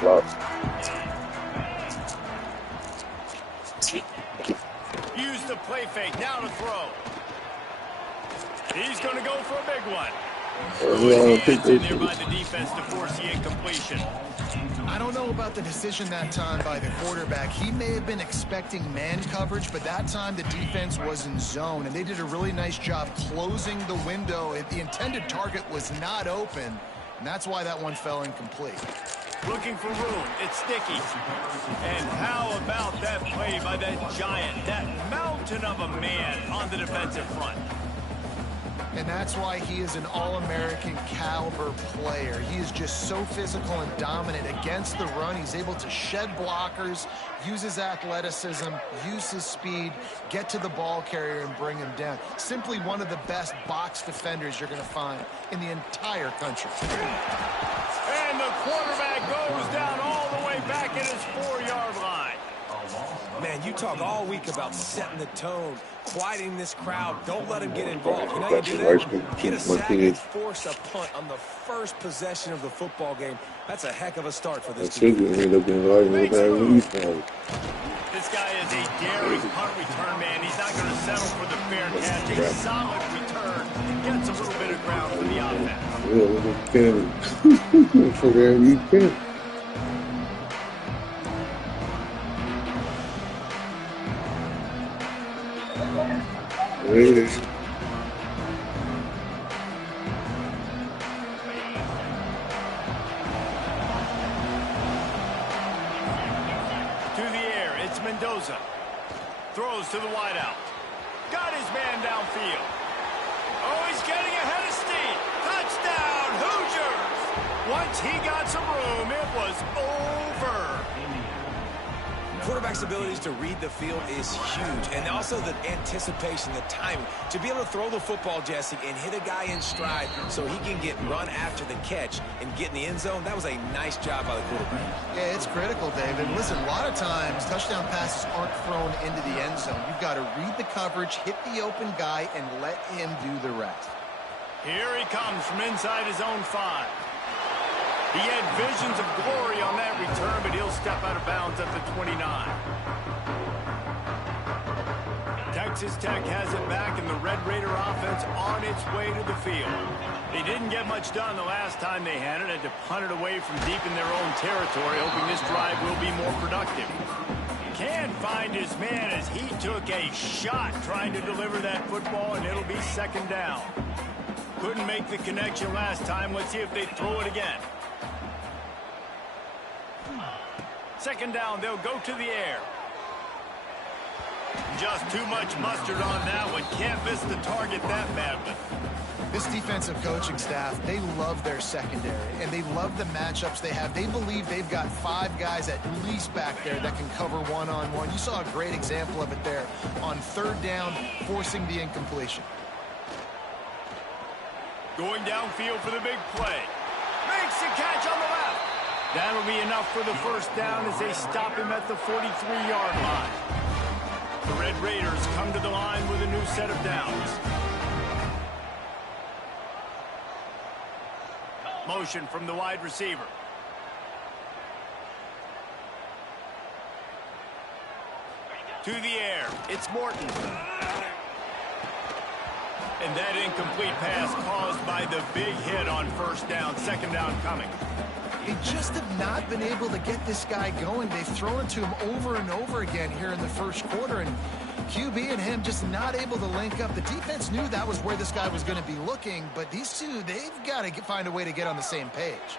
block. Use the play fake. Now to throw. He's going to go for a big one. Hands in there by the defense to force the incompletion. I don't know about the decision that time by the quarterback. He may have been expecting man coverage, but that time the defense was in zone, and they did a really nice job closing the window. The intended target was not open, and that's why that one fell incomplete. Looking for room. It's sticky. And how about that play by that giant, that mountain of a man on the defensive front? And that's why he is an All-American caliber player. He is just so physical and dominant against the run. He's able to shed blockers, use his athleticism, use his speed, get to the ball carrier and bring him down. Simply one of the best box defenders you're going to find in the entire country. And the quarterback goes down all the way back at his 4-yard line. Man, you talk all week about setting the tone, quieting this crowd. Don't let him get involved. You know you do that? Get a sack and force a punt on the first possession of the football game. That's a heck of a start for this team. This guy is a daring punt return man. He's not going to settle for the fair catch. A solid return. Gets a little bit of ground for the offense. Raiders. To the air, it's Mendoza. Throws to the wideout. Got his man downfield. Oh, he's getting ahead of steam. Touchdown, Hoosiers! Once he got some room, it was over. Quarterback's abilities to read the field is huge, and also the anticipation, the timing. To be able to throw the football, Jesse, and hit a guy in stride so he can get run after the catch and get in the end zone, that was a nice job by the quarterback. Yeah, it's critical, David. Listen, a lot of times touchdown passes aren't thrown into the end zone. You've got to read the coverage, hit the open guy, and let him do the rest. Here he comes from inside his own 5. He had visions of glory on that return, but he'll step out of bounds at the 29. Texas Tech has it back, and the Red Raider offense on its way to the field. They didn't get much done the last time they had it, to punt it away from deep in their own territory, hoping this drive will be more productive. Can't find his man as he took a shot trying to deliver that football, and it'll be second down. Couldn't make the connection last time. Let's see if they throw it again. Second down, they'll go to the air. Just too much mustard on that one. Can't miss the target that badly. This defensive coaching staff, they love their secondary, and they love the matchups they have. They believe they've got 5 guys at least back there that can cover one-on-one. You saw a great example of it there on third down, forcing the incompletion. Going downfield for the big play. Makes the catch on the left. That'll be enough for the first down as they stop him at the 43-yard line. The Red Raiders come to the line with a new set of downs. Motion from the wide receiver. To the air, it's Morton. And that incomplete pass caused by the big hit on first down. Second down coming. They just have not been able to get this guy going. They've thrown it to him over and over again here in the first quarter, and QB and him just not able to link up. The defense knew that was where this guy was going to be looking, but these two, they've got to find a way to get on the same page.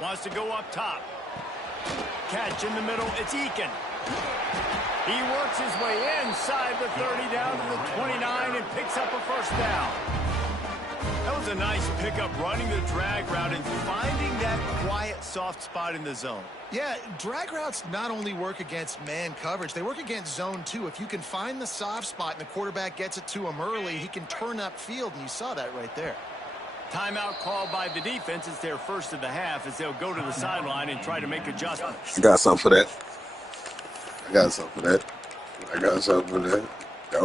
Wants to go up top. Catch in the middle. It's Eakin. He works his way inside the 30 down to the 29 and picks up a first down. That was a nice pickup, running the drag route and finding that quiet, soft spot in the zone. Yeah, drag routes not only work against man coverage, they work against zone too. If you can find the soft spot and the quarterback gets it to him early, he can turn up field, and you saw that right there. Timeout called by the defense. It's their first of the half as they'll go to the sideline and try to make adjustments. I got something for that. That was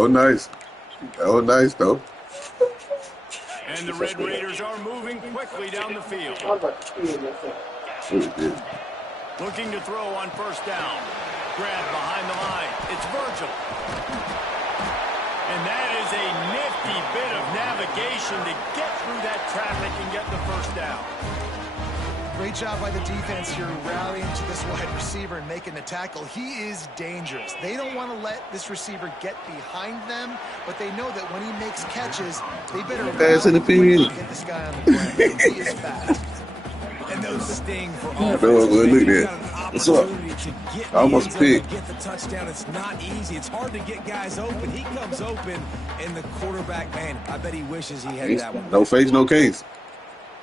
nice. Though. And the Red Raiders are moving quickly down the field. Really good. Looking to throw on first down. Grab behind the line. It's Virgil. And that is a nifty bit of navigation to get through that traffic and get the first down. Great job by the defense here, rallying to this wide receiver and making the tackle. He is dangerous. They don't want to let this receiver get behind them, but they know that when he makes catches, they better Pass in the field. get this guy on the ground. He is fast. And those sting for Yeah, offense. look at that. What's up? Get I almost picked. Get the touchdown. It's not easy. It's hard to get guys open. He comes open, and the quarterback, man, I bet he wishes he had that one. No face, no case.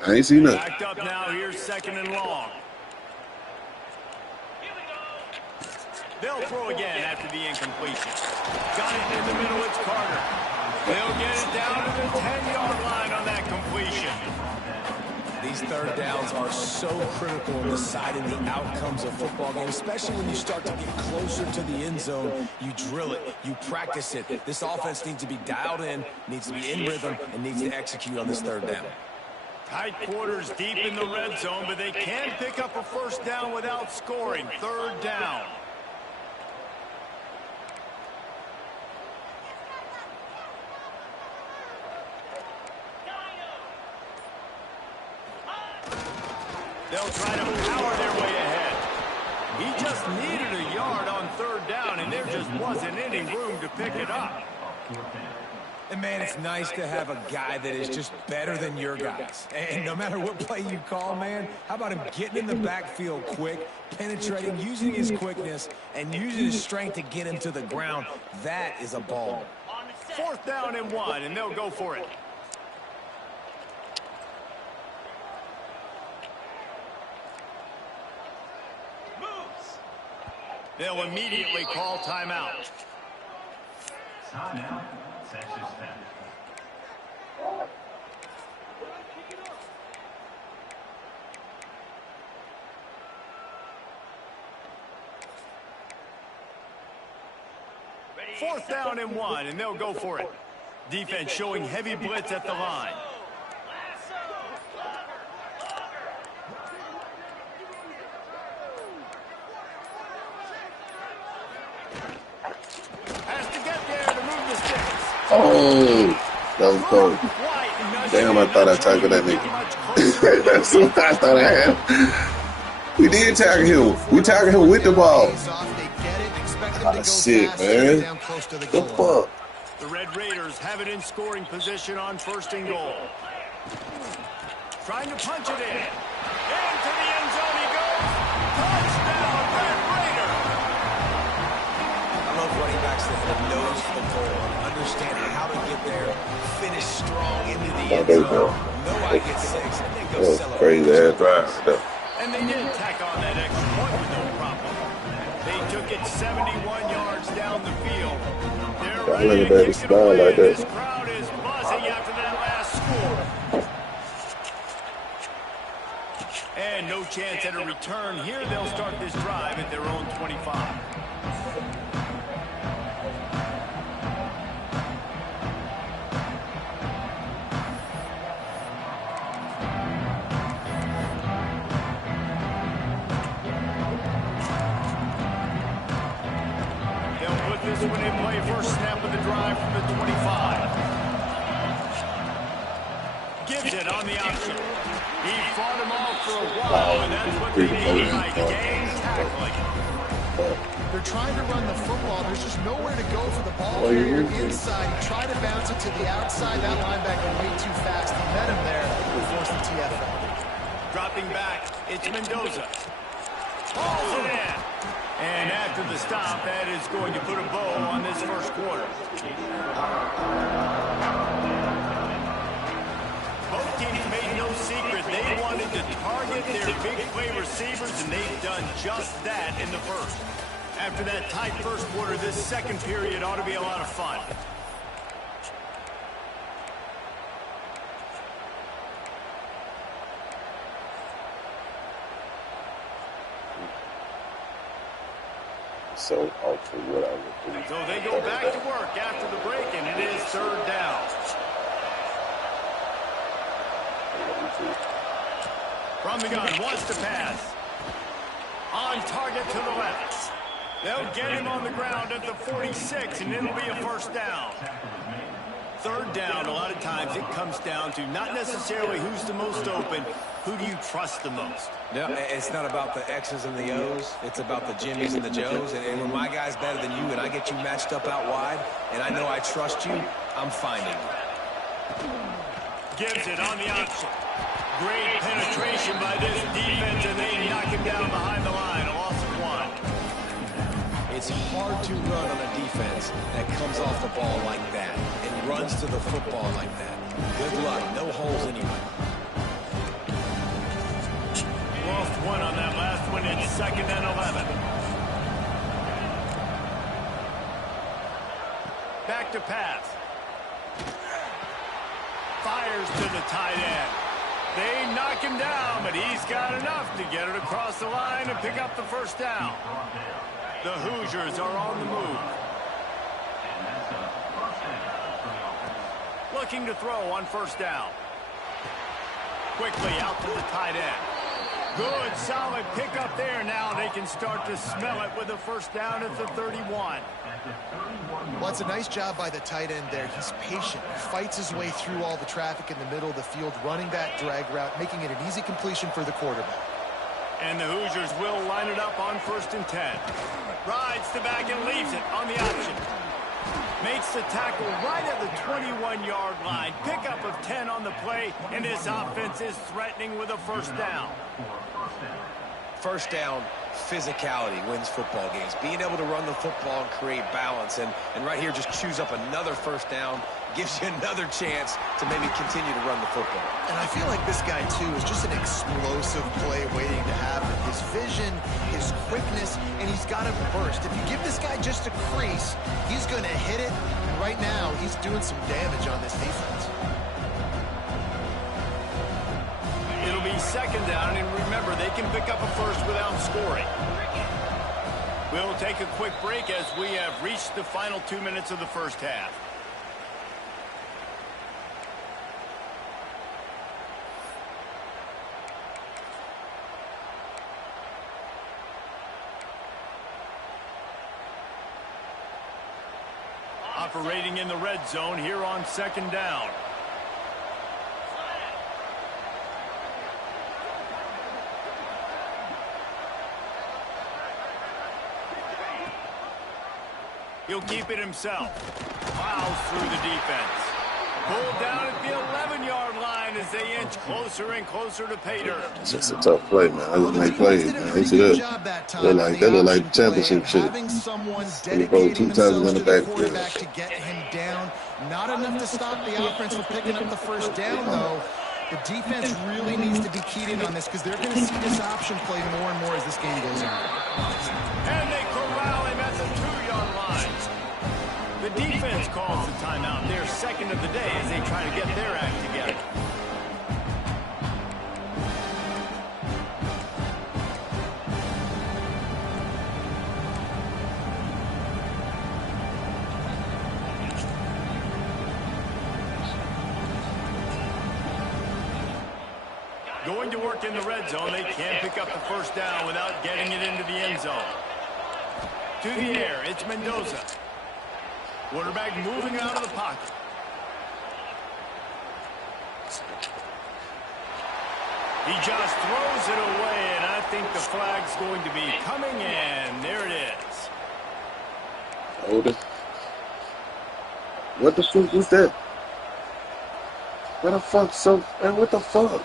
I ain't seen nothing. Backed up now. Here's second and long. They'll throw again after the incompletion. Got it in the middle. It's Carter. They'll get it down to the 10-yard line on that completion. These third downs are so critical in deciding the outcomes of football games, especially when you start to get closer to the end zone. You drill it, you practice it. This offense needs to be dialed in, needs to be in rhythm, and needs to execute on this third down. Tight quarters deep in the red zone, but they can pick up a first down without scoring. Third down. They'll try to power their way ahead. He just needed a yard on third down, and there just wasn't any room to pick it up. And, man, it's nice to have a guy that is just better than your guys. And no matter what play you call, man, how about him getting in the backfield quick, penetrating, using his quickness, and using his strength to get him to the ground? That is a ball. Fourth down and 1, and they'll go for it. They'll immediately call timeout. Timeout, Texas Tech. Fourth down and 1, and they'll go for it. Defense showing heavy blitz at the line. Has to get there to move the sticks. Oh, that was cold. Damn, I thought I tackled that nigga. That's what I thought I had. We did tackle him. We tackled him with the ball. Ah, shit, man. The fuck? The Red Raiders have it in scoring position on first and goal. Trying to punch it in. Into the end zone he goes. Touchdown, Red Raider. I love running backs that knows the goal, understand how to get there, finish strong into the end zone. Know I get 6, and then go celebrate. Crazy ass drive. And they did tack on that extra point with no problem. They took it 71 yards down the field. They're ready to kick it away. This crowd is buzzing after that last score. And no chance at a return here. They'll start this drive at their own 25. This one in play, first snap of the drive from the 25. Gives it on the option. He fought him off for a while, and that's what they need, like gang tackling. They're trying to run the football. There's just nowhere to go for the ball. You're inside. He tried to bounce it to the outside. That linebacker way too fast. He met him there and forced the TFL. Dropping back, it's Mendoza. Hauls it in. And after the stop, that is going to put a bow on this first quarter. Both teams made no secret. They wanted to target their big play receivers, and they've done just that in the first. After that tight first quarter, this second period ought to be a lot of fun. So off for what I would do. So they go back to work after the break, and it is third down. From the gun, wants to pass. On target to the left. They'll get him on the ground at the 46, and it'll be a first down. Third down, a lot of times it comes down to not necessarily who's the most open, who do you trust the most? No, it's not about the X's and the O's. It's about the Jimmys and the Joes. And when my guy's better than you and I get you matched up out wide and I know I trust you, I'm finding you. Gives it on the option. Great penetration by this defense, and they knock him down behind the line. A loss of 1. It's hard to run on a defense that comes off the ball like that and runs to the football like that. Good luck. No holes anyway. Lost 1 on that last one. It's 2nd and 11. Back to pass. Fires to the tight end. They knock him down, but he's got enough to get it across the line and pick up the first down. The Hoosiers are on the move. Looking to throw on first down. Quickly out to the tight end. Good, solid pickup there. Now they can start to smell it with a first down at the 31. Well, it's a nice job by the tight end there. He's patient. He fights his way through all the traffic in the middle of the field, running that drag route, making it an easy completion for the quarterback. And the Hoosiers will line it up on 1st and 10. Rides the back and leaves it on the option. Makes the tackle right at the 21-yard line. Pickup of 10 on the play, and this offense is threatening with a first down. First down, physicality wins football games. Being able to run the football and create balance. And right here, just choose up another first down. Gives you another chance to maybe continue to run the football. And I feel like this guy, too, is just an explosive play waiting to happen. His vision, his quickness, and he's got a burst. If you give this guy just a crease, he's going to hit it. And right now, he's doing some damage on this defense. It'll be 2nd down, and remember, they can pick up a first without scoring. We'll take a quick break as we have reached the final 2 minutes of the first half. Operating in the red zone here on 2nd down. He'll keep it himself. Plows through the defense. Pulled down at the 11-yard line as they inch closer and closer to pay dirt. It's just a tough play, man. I just make plays, man. You see that? They look like championship shit. They broke 2 times in the backfield. To get him down. Not enough to stop the offense from picking up the first down, though. The defense really needs to be keyed in on this because they're going to see this option play more and more as this game goes on. And they corral him at the 2-yard line. The defense calls the timeout. They're 2nd of the day as they try to get their act together. Going to work in the red zone. They can't pick up the first down without getting it into the end zone. To the air, it's Mendoza. Quarterback moving out of the pocket. He just throws it away, and I think the flag's going to be coming in. There it is. Hold it. What the fuck was that? What the fuck? What the fuck?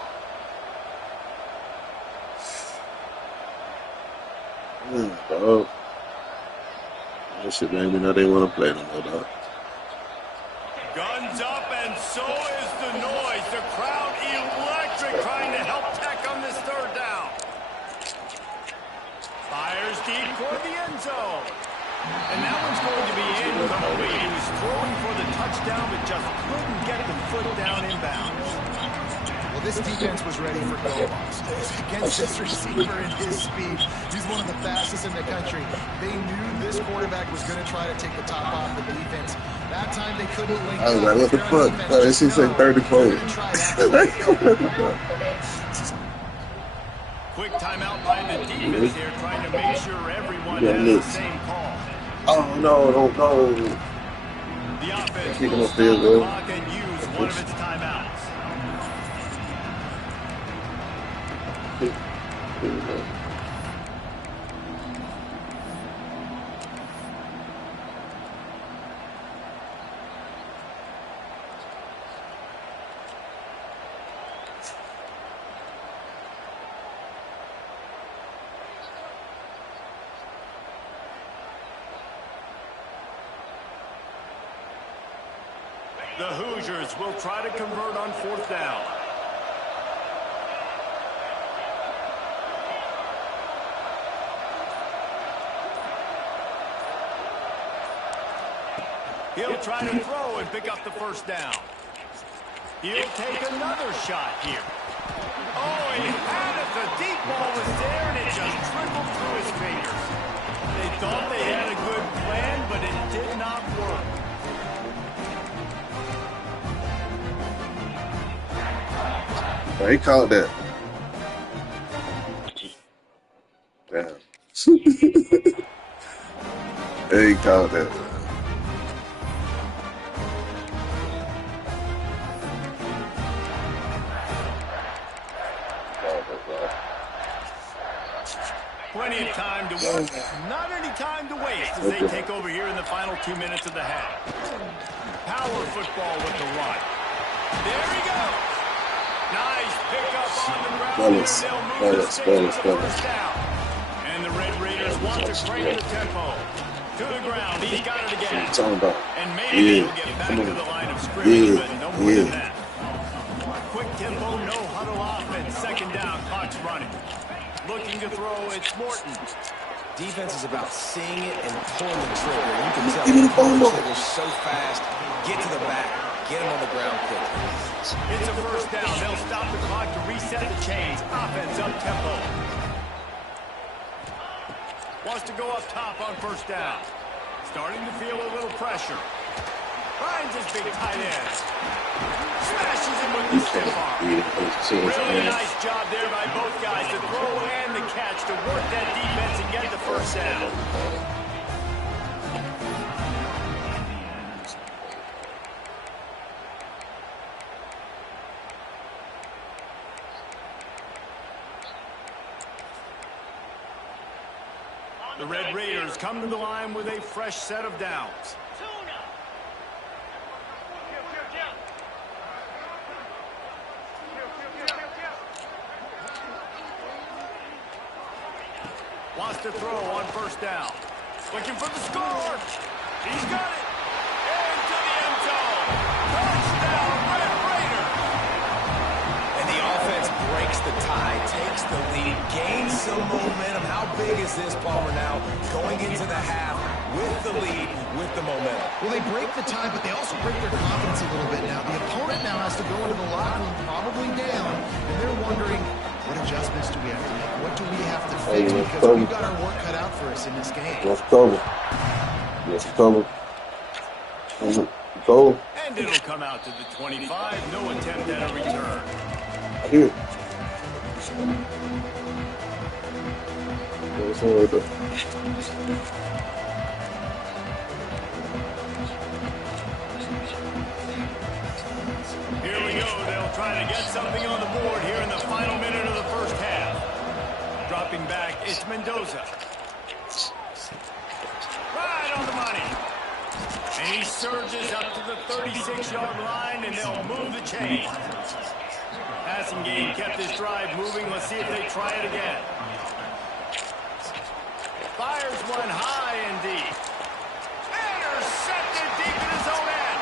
Dog. That shit made me know they want to play no more, dog. Guns up, and so is the noise. The crowd electric, trying to help Tech on this 3rd down. Fires deep toward the end zone. And that one's going to be incomplete. He was throwing for the touchdown, but just couldn't get the foot down inbounds. Well, this defense was ready for go-offs. Against this receiver and his speed, he's one of the fastest in the country. They knew this quarterback was going to try to take the top off the defense. That time they couldn't link I was like, what the fuck? Oh, this is like 34. Quick timeout by the defense here, trying to make sure everyone has the same call. Oh, no, don't go. The offense will stop the clock and use one of its timeouts. The Hoosiers will try to convert on 4th down. He'll try to throw and pick up the 1st down. He'll take another shot here. Oh, he had it. The deep ball was there, and it just trickled through his fingers. They thought they had a good plan, but it did not work. He caught that. Damn. He caught that. Plenty of time to work, not any time to waste as they take over here in the final 2 minutes of the half. Power football with the run. There he goes. Nice pickup on the ground. They'll move the sticks for the 1st down. And the Red Raiders want to crank the tempo. To the ground. He's got it again. And maybe he'll get back to the line of scrimmage, but no more than that. Quick tempo, no huddle offense. 2nd down, clock's running. Looking to throw, it's Morton. Defense is about seeing it and pulling the trigger. You can tell they pull the trigger so fast. Get to the back. Get him on the ground quickly. It's a 1st down. They'll stop the clock to reset the chains. Offense up tempo. Wants to go up top on 1st down. Starting to feel a little pressure. Finds his big tight end. Smashes him with the stiff arm. Really nice job there by both guys to throw and the catch to work that defense and get the 1st down. The Red Raiders come to the line with a fresh set of downs. Wants to throw on 1st down. Looking for the score. He's got it. Into the end zone. Touchdown, Red Raiders. And the offense breaks the tie, takes the lead, gains some momentum. How big is this, Palmer, now going into the half with the lead, with the momentum? Well, they break the tie, but they also break their confidence a little bit now. The opponent now has to go into the locker room probably down, and they're wondering, what adjustments do we have to make? What do we have to fix? Because we've got our work cut out for us in this game. Let's cover. Let's cover. Go. And it'll come out to the 25. No attempt at a return. Here. There's one right there. Here we go. They'll try to get something on the board here in the final minute of the 1st half. Dropping back, it's Mendoza. Right on the money. And he surges up to the 36-yard line, and they'll move the chain. Passing game kept this drive moving. Let's see if they try it again. Fires one high and deep. Intercepted deep in his own end.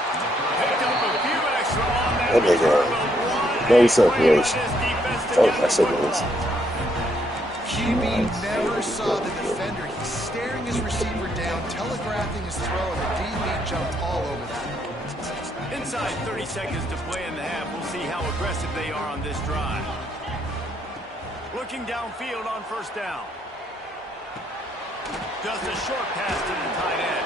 Picked up a few extra on that. Oh, my God. No separation. Oh, that's separation. QB never saw the defender. He's staring his receiver down, telegraphing his throw, and the DB jumped all over that. Inside 30 seconds to play in the half. We'll see how aggressive they are on this drive. Looking downfield on 1st down. Just a short pass to the tight end.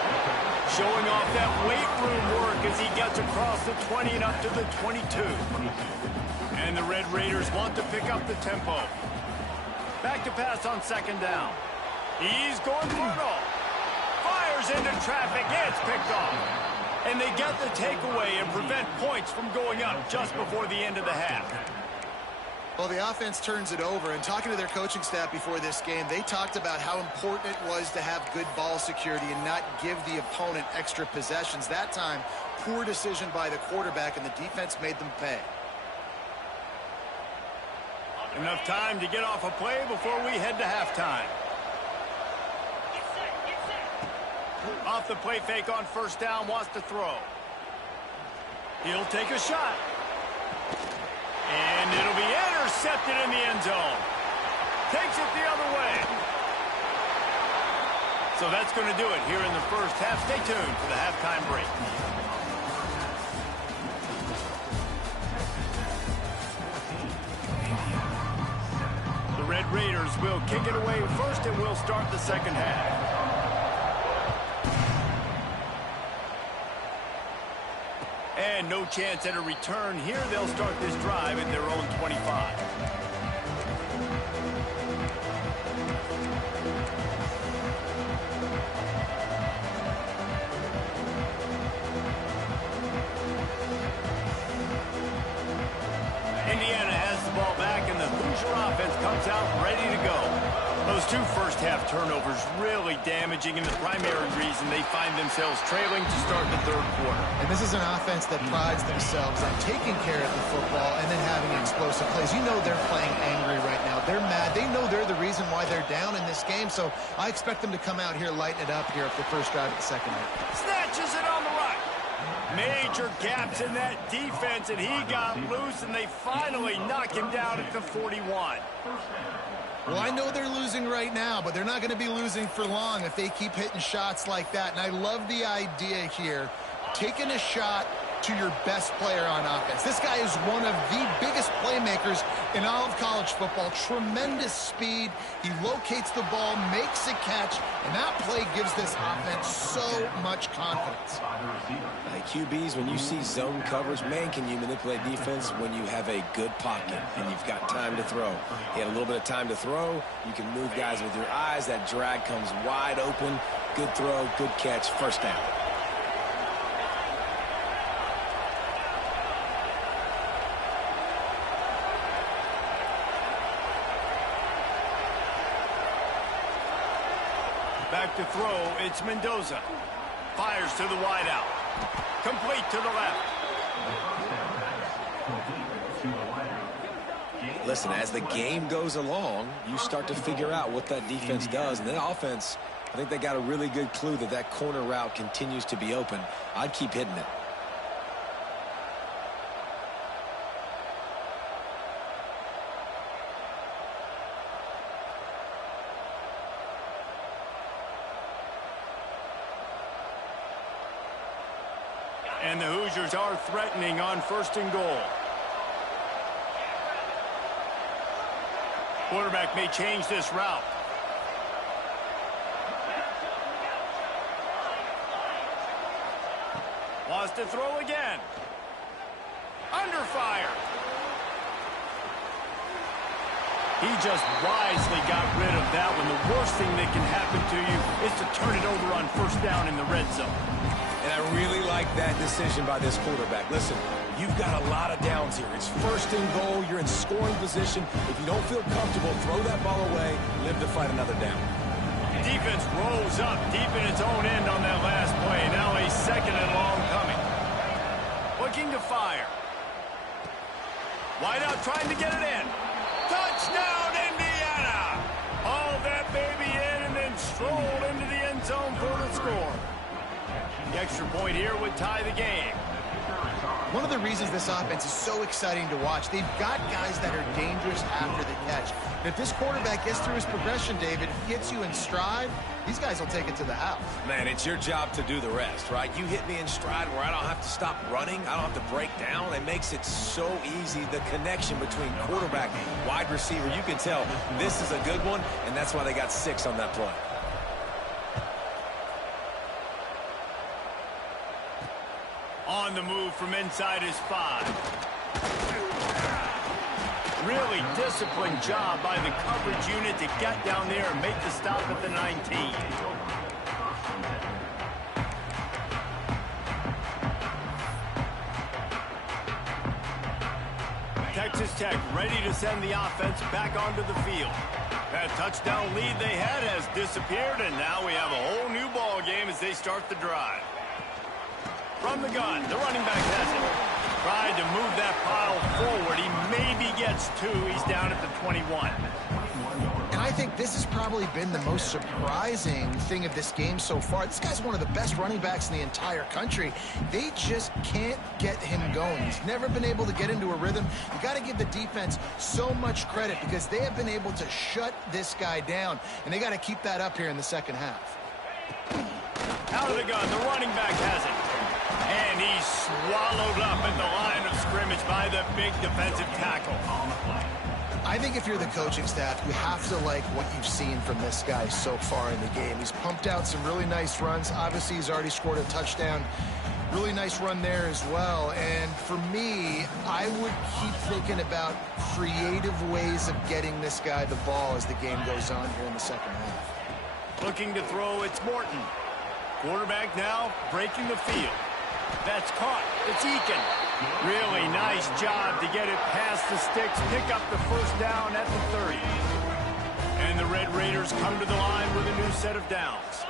Showing off that weight room work as he gets across the 20 and up to the 22. And the Red Raiders want to pick up the tempo. Back to pass on second down. He's going for it all. Fires into traffic. It's picked off. And they get the takeaway and prevent points from going up just before the end of the half. Well, the offense turns it over, and talking to their coaching staff before this game, they talked about how important it was to have good ball security and not give the opponent extra possessions. That time, poor decision by the quarterback, and the defense made them pay. Enough time to get off a play before we head to halftime. Off the play fake on first down, wants to throw. He'll take a shot. And it'll be intercepted in the end zone. Takes it the other way. So that's going to do it here in the first half. Stay tuned for the halftime break. The Red Raiders will kick it away first, and we'll start the second half. And no chance at a return here. They'll start this drive at their own 25. Indiana has the ball back, and the Hoosier offense comes out ready to go. Those two first-half turnovers really damaging, and the primary reason they find themselves trailing to start the third quarter. And this is an offense that prides themselves on taking care of the football and then having explosive plays. You know they're playing angry right now. They're mad. They know they're the reason why they're down in this game, so I expect them to come out here, lighten it up here at the first drive of the second half. Snatches it on the right. Major gaps in that defense, and he got loose, and they finally knock him down at the 41. Well, I know they're losing right now, but they're not going to be losing for long if they keep hitting shots like that. And I love the idea here, taking a shot to your best player on offense. This guy is one of the biggest playmakers in all of college football. Tremendous speed. He locates the ball, makes a catch, and that play gives this offense so much confidence. Like QBs, when you see zone coverage, man, can you manipulate defense when you have a good pocket and you've got time to throw. He had a little bit of time to throw. You can move guys with your eyes. That drag comes wide open. Good throw, good catch, first down. Back to throw, it's Mendoza. Fires to the wideout. Complete to the left. Listen, as the game goes along, you start to figure out what that defense does. And that offense, I think they got a really good clue that that corner route continues to be open. I'd keep hitting it. And the Hoosiers are threatening on first and goal. Quarterback may change this route. Wants to throw again. Under fire. He just wisely got rid of that one. The worst thing that can happen to you is to turn it over on first down in the red zone. And I really like that decision by this quarterback. Listen, you've got a lot of downs here. It's first and goal. You're in scoring position. If you don't feel comfortable, throw that ball away. Live to fight another down. Defense rolls up deep in its own end on that last play. Now a second and long coming. Looking to fire. Wide out trying to get it in. Touchdown, Indiana! Haul that baby in and then stroll into the end zone for the score. The extra point here would tie the game. One of the reasons this offense is so exciting to watch, they've got guys that are dangerous after the catch. And if this quarterback gets through his progression, David, gets you in stride, these guys will take it to the house. Man, it's your job to do the rest, right? You hit me in stride where I don't have to stop running. I don't have to break down. It makes it so easy. The connection between quarterback and wide receiver, you can tell this is a good one, and that's why they got 6 on that play. On the move from inside his 5. Really disciplined job by the coverage unit to get down there and make the stop at the 19. Texas Tech ready to send the offense back onto the field. That touchdown lead they had has disappeared, and now we have a whole new ball game as they start the drive. From the gun, the running back has it. Tried to move that pile forward. He maybe gets 2. He's down at the 21. And I think this has probably been the most surprising thing of this game so far. This guy's one of the best running backs in the entire country. They just can't get him going. He's never been able to get into a rhythm. You got to give the defense so much credit because they have been able to shut this guy down, and they got to keep that up here in the second half. Out of the gun, the running back has it. And he's swallowed up at the line of scrimmage by the big defensive tackle. I think if you're the coaching staff, you have to like what you've seen from this guy so far in the game. He's pumped out some really nice runs. Obviously, he's already scored a touchdown. Really nice run there as well. And for me, I would keep thinking about creative ways of getting this guy the ball as the game goes on here in the second half. Looking to throw, it's Morton. Quarterback now breaking the field. That's caught. It's Eakin. Really nice job to get it past the sticks, pick up the first down at the 30. And the Red Raiders come to the line with a new set of downs.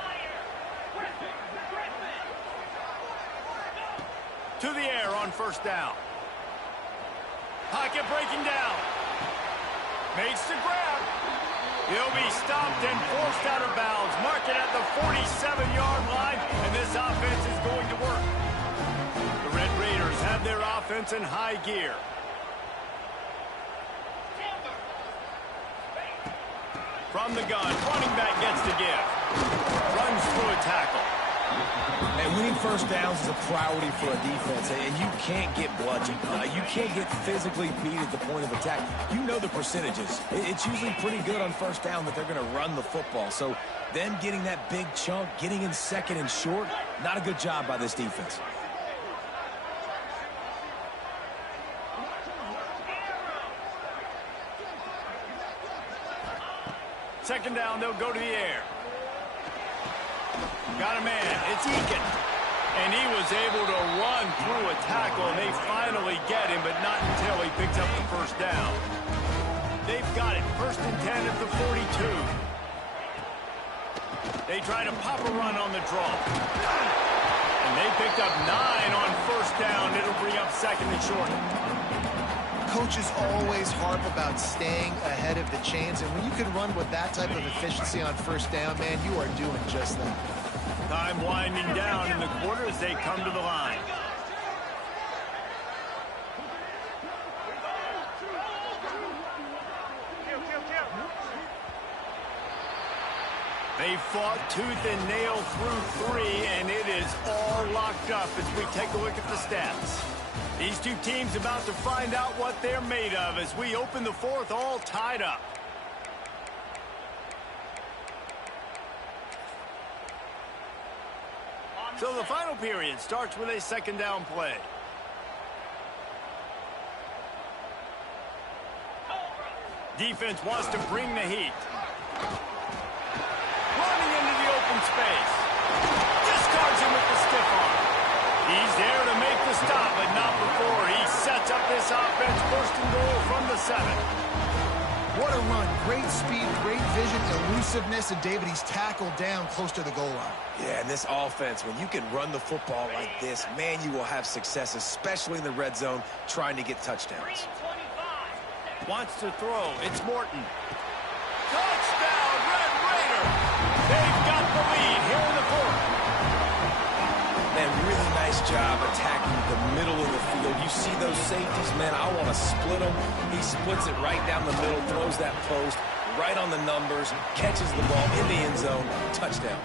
To the air on first down. Pocket breaking down. Makes the grab. He'll be stopped and forced out of bounds. Mark it at the 47-yard line, and this offense is going to work. The Red Raiders have their offense in high gear. From the gun, running back gets the give. Runs through a tackle. And winning first downs is a priority for a defense, and you can't get bludgeoned. You can't get physically beat at the point of attack. You know the percentages. It's usually pretty good on first down that they're going to run the football. So them getting that big chunk, getting in second and short, not a good job by this defense. Second down, they'll go to the air. Got a man. It's Eakin. And he was able to run through a tackle, and they finally get him, but not until he picks up the first down. They've got it. First and 10 at the 42. They try to pop a run on the draw. And they picked up 9 on first down. It'll bring up second and short. Coaches always harp about staying ahead of the chains, and when you can run with that type of efficiency on first down, man, you are doing just that. Time winding down in the quarter as they come to the line. They fought tooth and nail through 3, and it is all locked up as we take a look at the stats. These two teams about to find out what they're made of as we open the fourth all tied up. So the final period starts with a second down play. Defense wants to bring the heat. Running into the open space. Discards him with the stiff arm. He's there to make the stop, but not before he sets up this offense first and goal from the 7. What a run. Great speed, great vision, elusiveness, and David, he's tackled down close to the goal line. Yeah, and this offense, when you can run the football like this, man, you will have success, especially in the red zone, trying to get touchdowns. Wants to throw. It's Morton. Touchdown, Red Raider! They've got the lead here in the fourth. Man, really nice job attacking the middle of the field. You see those safeties, man, I want to split them. He splits it right down the middle, throws that post, right on the numbers, catches the ball in the end zone, touchdown.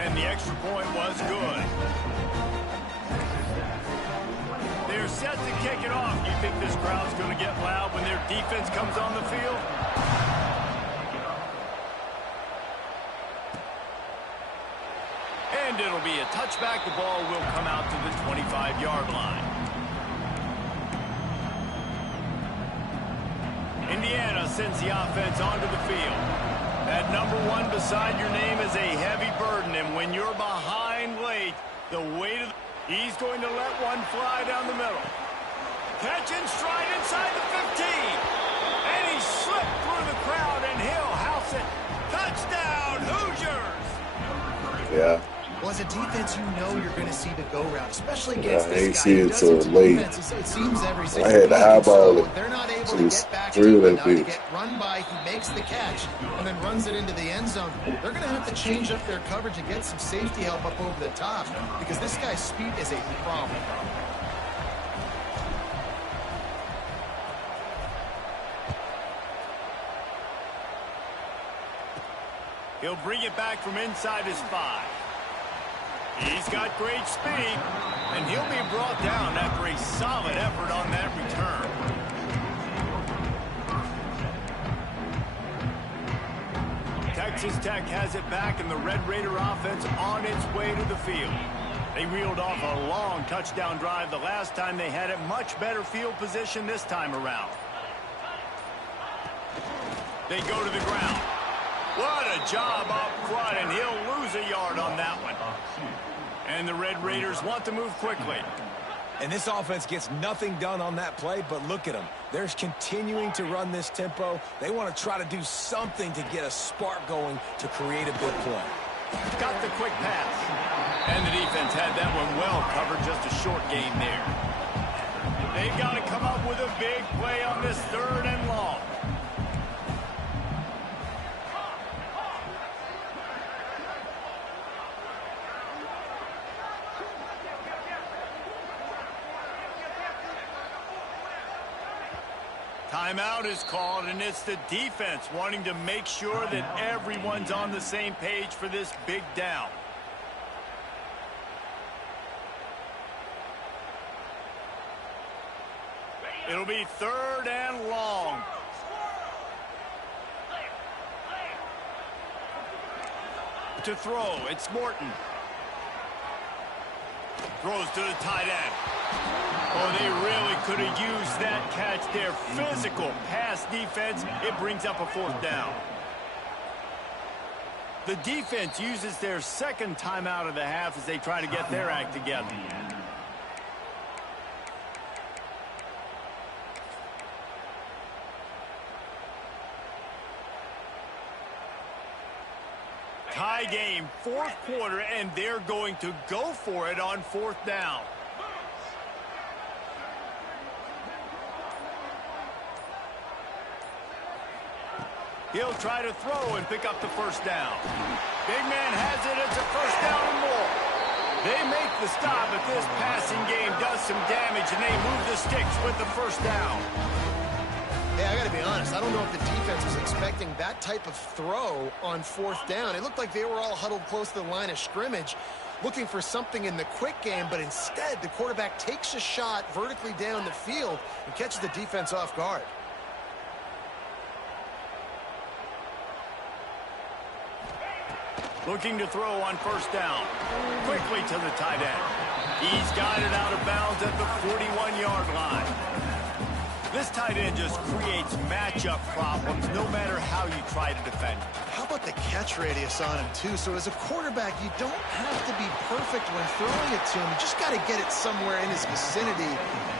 And the extra point was good. They're set to kick it off. You think this crowd's going to get loud when their defense comes on the field? And it'll be a touchback. The ball will come out to the 25-yard line. sends the offense onto the field. That number 1 beside your name is a heavy burden, and when you're behind late, the weight of he's going to let one fly down the middle. Catch and stride inside the 15. And he slipped through the crowd, and he'll house it. Touchdown, Hoosiers! Yeah. Well, as a defense, you know you're going to see the go route, especially against I ain't this guy. see it so late. It seems every I had to highball it. They're not able So to it's get back through deep that enough to bitch. get run by. He makes the catch and then runs it into the end zone. They're going to have to change up their coverage and get some safety help up over the top because this guy's speed is a problem. He'll bring it back from inside his 5. He's got great speed, and he'll be brought down after a solid effort on that return. Texas Tech has it back, and the Red Raider offense on its way to the field. They reeled off a long touchdown drive the last time they had it. Much better field position this time around. They go to the ground. What a job up front, and he'll lose a yard on that one. And the Red Raiders want to move quickly. And this offense gets nothing done on that play, but look at them. They're continuing to run this tempo. They want to try to do something to get a spark going to create a big play. Got the quick pass. And the defense had that one well covered, just a short gain there. They've got to come up with a big play on this 3rd and long. Timeout is called, and it's the defense wanting to make sure that everyone's on the same page for this big down. It'll be 3rd and long. To throw, it's Morton. Throws to the tight end. Oh, they really could have used that catch there. Physical pass defense. It brings up a 4th down. The defense uses their 2nd timeout of the half as they try to get their act together. Tie game, 4th quarter, and they're going to go for it on 4th down. He'll try to throw and pick up the 1st down. Big man has it. It's a 1st down and more. They make the stop, but this passing game does some damage, and they move the sticks with the 1st down. Yeah, I got to be honest. I don't know if the defense was expecting that type of throw on 4th down. It looked like they were all huddled close to the line of scrimmage, looking for something in the quick game, but instead the quarterback takes a shot vertically down the field and catches the defense off guard. Looking to throw on 1st down. Quickly to the tight end. He's got it out of bounds at the 41-yard line. This tight end just creates matchup problems no matter how you try to defend. How about the catch radius on him, too? So as a quarterback, you don't have to be perfect when throwing it to him. You just got to get it somewhere in his vicinity,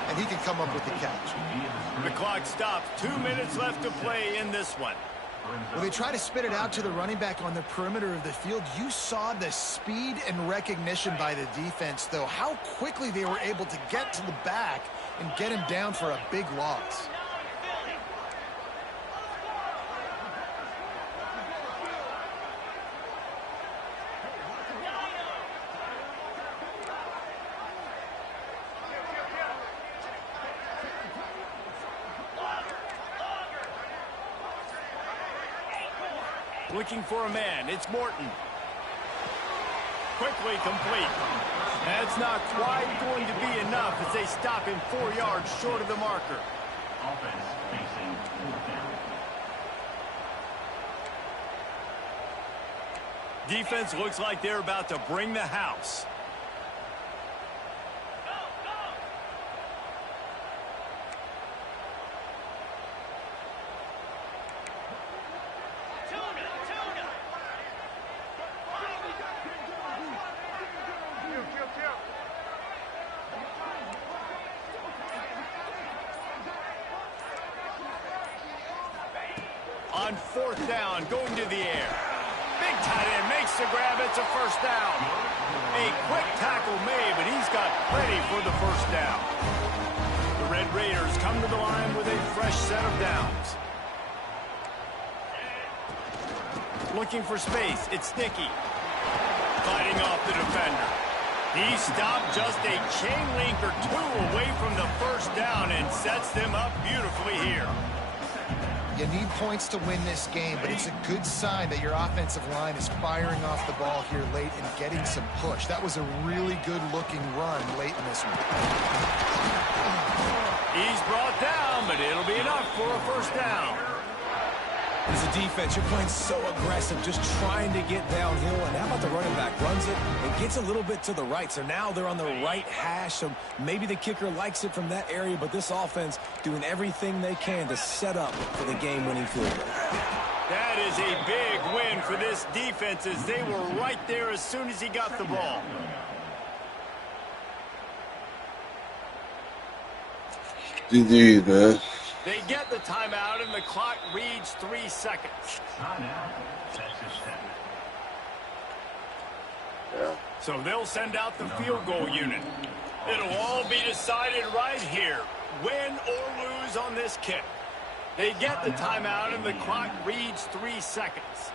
and he can come up with the catch. The clock stops. 2 minutes left to play in this one. When they try to spit it out to the running back on the perimeter of the field, you saw the speed and recognition by the defense, though. How quickly they were able to get to the back and get him down for a big loss. Looking for a man. It's Morton. Quickly complete. That's not quite going to be enough as they stop him 4 yards short of the marker. Offense facing 4th down. Defense looks like they're about to bring the house. on 4th down, going to the air. Big tight end makes the grab. It's a first down. A quick tackle made, but he's got plenty for the first down. The Red Raiders come to the line with a fresh set of downs. Looking for space. It's Nicky. Fighting off the defender. He stopped just a chain link or two away from the first down and sets them up beautifully here. You need points to win this game, but it's a good sign that your offensive line is firing off the ball here late and getting some push. That was a really good-looking run late in this one. He's brought down, but it'll be enough for a first down. As a defense, you're playing so aggressive, just trying to get downhill. And how about the running back? Runs it and gets a little bit to the right. So now they're on the right hash. So maybe the kicker likes it from that area, but this offense doing everything they can to set up for the game-winning field goal. That is a big win for this defense as they were right there as soon as he got the ball. GG, man. They get the timeout, and the clock reads 3 seconds. Yeah. So they'll send out the field goal unit. It'll all be decided right here, win or lose on this kick. They get the timeout, and the clock reads 3 seconds.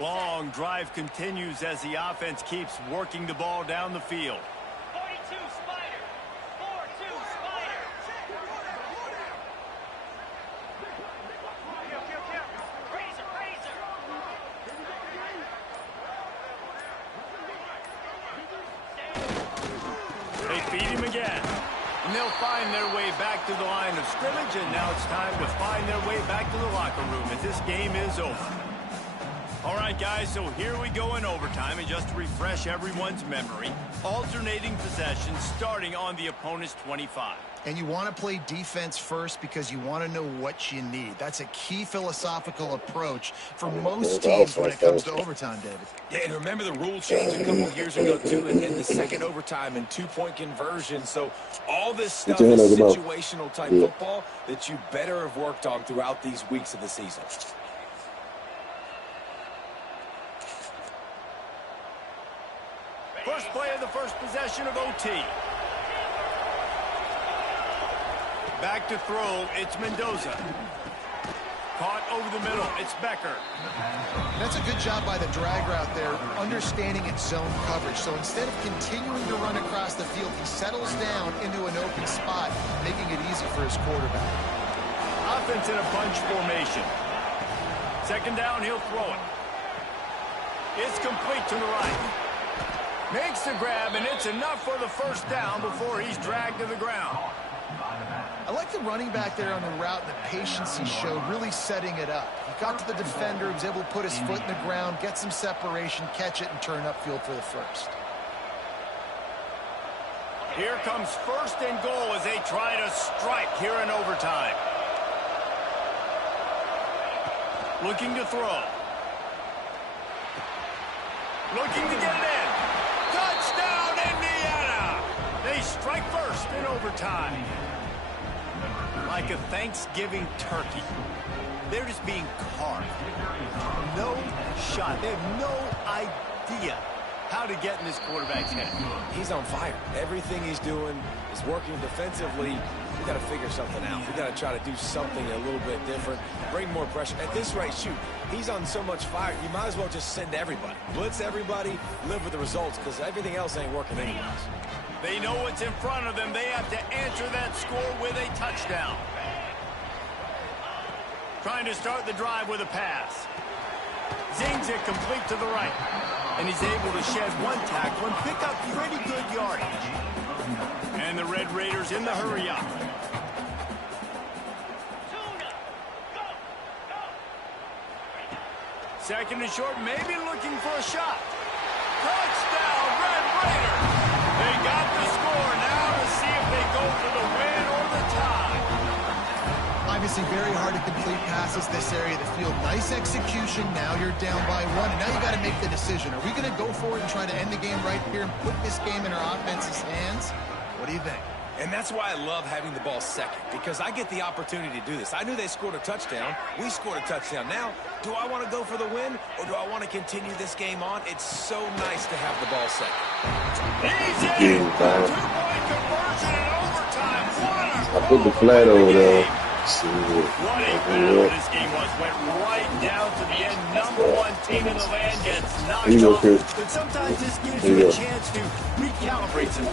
Long drive continues as the offense keeps working the ball down the field. 42 Spider. 4-2 Spider. Razor. They feed him again. And they'll find their way back to the line of scrimmage, and now it's time to find their way back to the locker room as this game is over. All right, guys, so here we go in overtime, and just to refresh everyone's memory, alternating possessions starting on the opponent's 25. And you want to play defense first because you want to know what you need. That's a key philosophical approach for most teams when it comes to overtime, David. Yeah, and remember the rule change a couple years ago, too, in the second overtime and two-point conversion. So all this stuff is situational type football that you better have worked on throughout these weeks of the season. First play of the first possession of OT. Back to throw, it's Mendoza. Caught over the middle, it's Becker. That's a good job by the drag route there, understanding its zone coverage. So instead of continuing to run across the field, he settles down into an open spot, making it easy for his quarterback. Offense in a bunch formation. Second down, he'll throw it. It's complete to the right. Makes the grab, and it's enough for the first down before he's dragged to the ground. I like the running back there on the route and the patience he showed, really setting it up. He got to the defender, he was able to put his foot in the ground, get some separation, catch it, and turn upfield for the first. Here comes first and goal as they try to strike here in overtime. Looking to throw. Looking to get it in. Touchdown, Indiana! They strike first in overtime. Like a Thanksgiving turkey. They're just being carved. No shot. They have no idea how to get in this quarterback's head. He's on fire. Everything he's doing is working defensively. We got to figure something out. We got to try to do something a little bit different. Bring more pressure. At this rate, shoot, he's on so much fire, you might as well just send everybody. Blitz everybody, live with the results, because everything else ain't working anyways. They know what's in front of them. They have to answer that score with a touchdown. Trying to start the drive with a pass. Zings it complete to the right. And he's able to shed one tackle and pick up pretty good yardage. And the Red Raiders in the hurry up. Second and short, maybe looking for a shot. Touchdown, Red Raiders! They got the score now to see if they go for the win or the tie. I obviously very hard to complete passes this area of the field. Nice execution. Now you're down by 1, and now you got to make the decision. Are we going to go for it and try to end the game right here and put this game in our offense's hands? What do you think? And that's why I love having the ball second, because I get the opportunity to do this. I knew they scored a touchdown. We scored a touchdown. Now, do I want to go for the win, or do I want to continue this game on? It's so nice to have the ball second. Easy. Two-point conversion in overtime. What a I put the flag over there. What a battle this game was. Went right down to the end. Number 1 team in the land gets knocked Here you go, off. Chris. But sometimes this gives Here you you a go. chance to recalibrate some things.